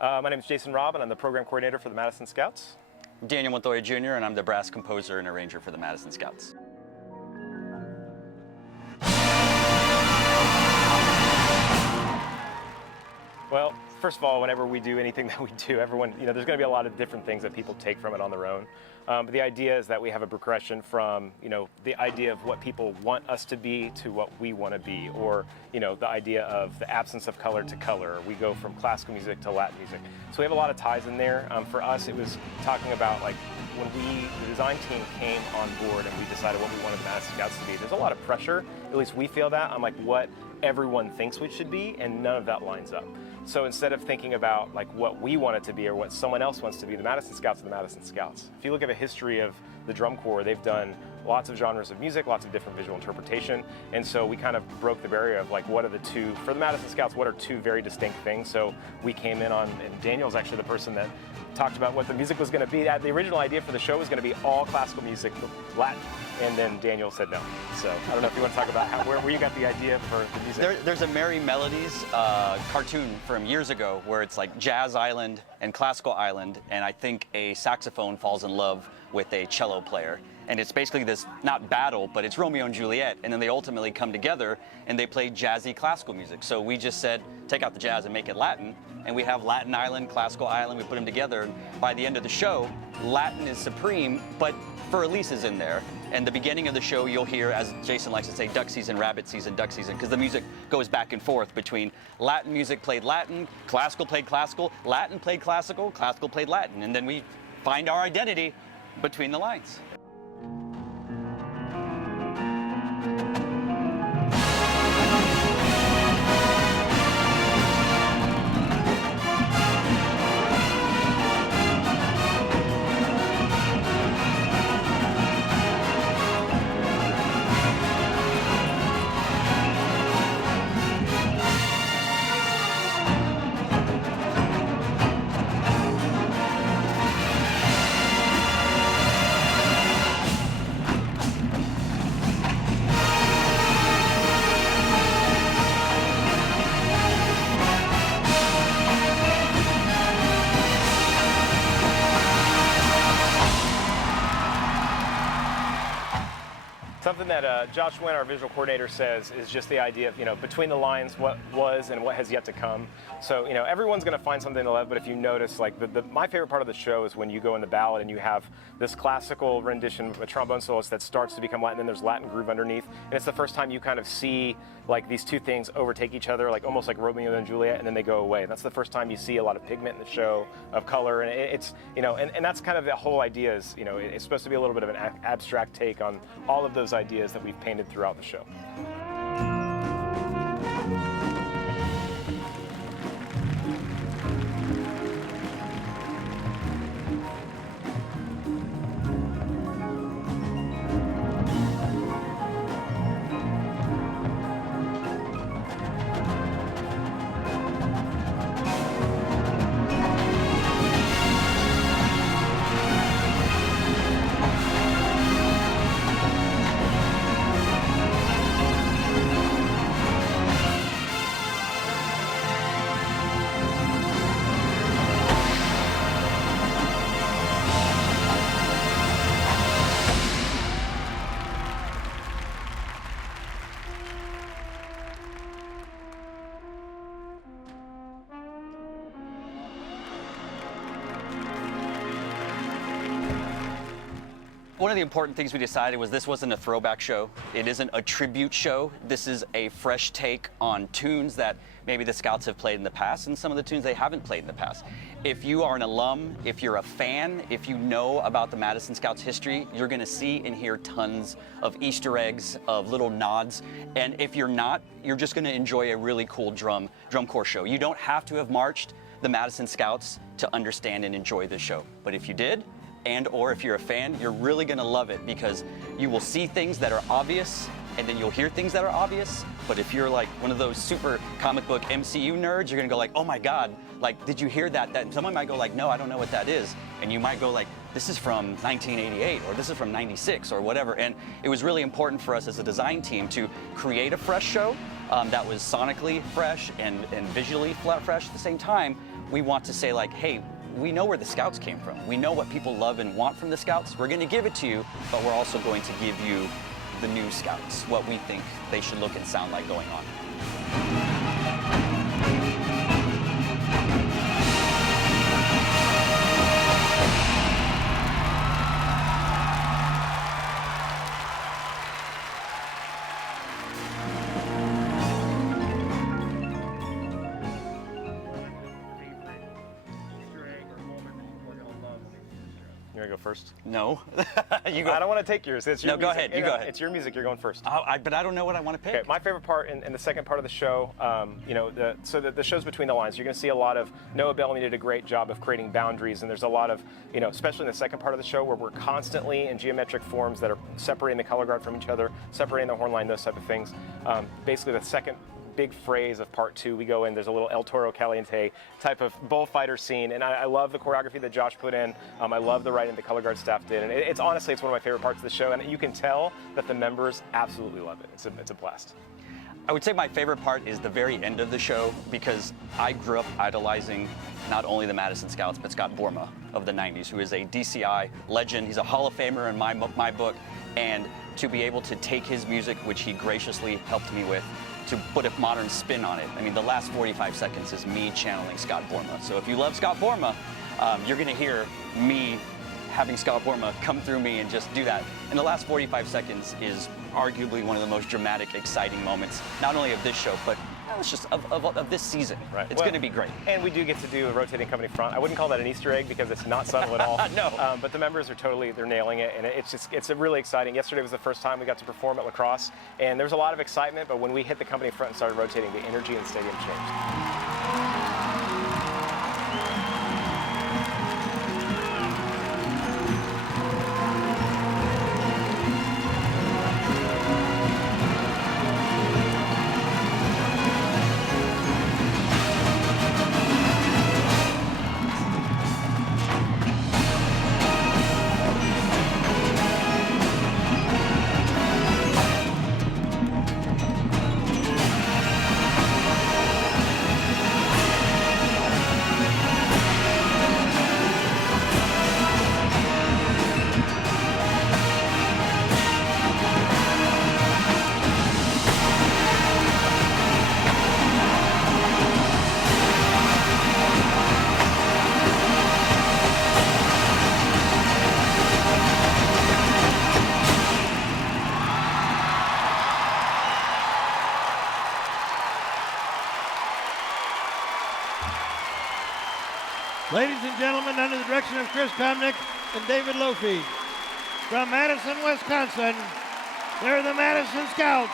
My name is Jason Robb, and I'm the program coordinator for the Madison Scouts. Daniel Montoya Jr., and I'm the brass composer and arranger for the Madison Scouts. Well, first of all, whenever we do anything that we do, everyone, there's going to be a lot of different things that people take from it on their own. But the idea is that we have a progression from, the idea of what people want us to be to what we want to be, or, the idea of the absence of color to color. We go from classical music to Latin music. So we have a lot of ties in there. For us, it was talking about like when the design team came on board and we decided what we wanted the Madison Scouts to be. There's a lot of pressure, at least we feel that, on like what everyone thinks we should be, and none of that lines up. So instead of thinking about like what we want it to be or what someone else wants to be, the Madison Scouts are the Madison Scouts. If you look at the history of the drum corps, they've done lots of genres of music, lots of different visual interpretation, and so we kind of broke the barrier of like what are the two, for the Madison Scouts, what are two very distinct things. So we came in on, and Daniel's actually the person that talked about what the music was going to be. The original idea for the show was going to be all classical music, Latin, and then Daniel said no. So I don't know if you want to talk about where you got the idea for the music. There's a Merry Melodies cartoon from years ago where it's like Jazz Island and Classical Island, and I think a saxophone falls in love with a cello player. And it's basically this, not battle, but it's Romeo and Juliet, and then they ultimately come together and they play jazzy classical music. So we just said, take out the jazz and make it Latin, and we have Latin Island, Classical Island, we put them together, and by the end of the show, Latin is supreme, but Fur Elise is in there. And the beginning of the show, you'll hear, as Jason likes to say, duck season, rabbit season, duck season, because the music goes back and forth between Latin music played Latin, classical played classical, Latin played classical, classical played Latin, and then we find our identity between the lines. Something that Josh Wynn, our visual coordinator, says is just the idea of, between the lines, what was and what has yet to come. So, everyone's going to find something to love, but if you notice, like, my favorite part of the show is when you go in the ballad and you have this classical rendition of a trombone soloist that starts to become Latin, and there's Latin groove underneath, and it's the first time you kind of see, like, these two things overtake each other, like, almost like Romeo and Juliet, and then they go away. And that's the first time you see a lot of pigment in the show, of color, and it's, and that's kind of the whole idea is, it's supposed to be a little bit of an abstract take on all of those ideas that we've painted throughout the show. One of the important things we decided was this wasn't a throwback show. It isn't a tribute show. This is a fresh take on tunes that maybe the Scouts have played in the past and some of the tunes they haven't played in the past. If you are an alum, if you're a fan, if you know about the Madison Scouts history, you're gonna see and hear tons of Easter eggs, of little nods. And if you're not, you're just gonna enjoy a really cool drum corps show. You don't have to have marched the Madison Scouts to understand and enjoy this show. But if you did, and or if you're a fan, you're really gonna love it because you will see things that are obvious and then you'll hear things that are obvious. But if you're like one of those super comic book MCU nerds, you're gonna go like, oh my God, like, did you hear that? Someone might go like, no, I don't know what that is. And you might go like, this is from 1988 or this is from 96 or whatever. And it was really important for us as a design team to create a fresh show that was sonically fresh and visually fresh at the same time, we want to say like, hey, we know where the Scouts came from. We know what people love and want from the Scouts. We're going to give it to you, but we're also going to give you the new Scouts, what we think they should look and sound like going on. You want to go first? No. You go. I don't want to take yours. It's your No, go music. ahead. You go ahead. It's your music. You're going first. But I don't know what I want to pick. Okay, my favorite part in the second part of the show, the show's between the lines. You're going to see a lot of Noah Bellamy did a great job of creating boundaries, and there's a lot of, especially in the second part of the show where we're constantly in geometric forms that are separating the color guard from each other, separating the horn line, those type of things. Basically, the second big phrase of part 2, we go in, there's a little El Toro Caliente type of bullfighter scene, and I love the choreography that Josh put in. I love the writing the color guard staff did, and it's honestly, it's one of my favorite parts of the show, and you can tell that the members absolutely love it. It's a blast. I would say my favorite part is the very end of the show, because I grew up idolizing not only the Madison Scouts, but Scott Borma of the 90s, who is a DCI legend. He's a Hall of Famer in my book, and to be able to take his music, which he graciously helped me with, to put a modern spin on it. I mean, the last 45 seconds is me channeling Scott Borma. So if you love Scott Borma, you're gonna hear me having Scott Borma come through me and just do that. And the last 45 seconds is arguably one of the most dramatic, exciting moments, not only of this show, but it's just of this season. Right. It's going to be great. And we do get to do a rotating company front. I wouldn't call that an Easter egg because it's not subtle at all. No. But the members are they're nailing it, and it's really exciting. Yesterday was the first time we got to perform at La Crosse, and there was a lot of excitement, but when we hit the company front and started rotating, the energy in the stadium changed. Ladies and gentlemen, under the direction of Chris Komnick and David Lofi, from Madison, Wisconsin, they're the Madison Scouts.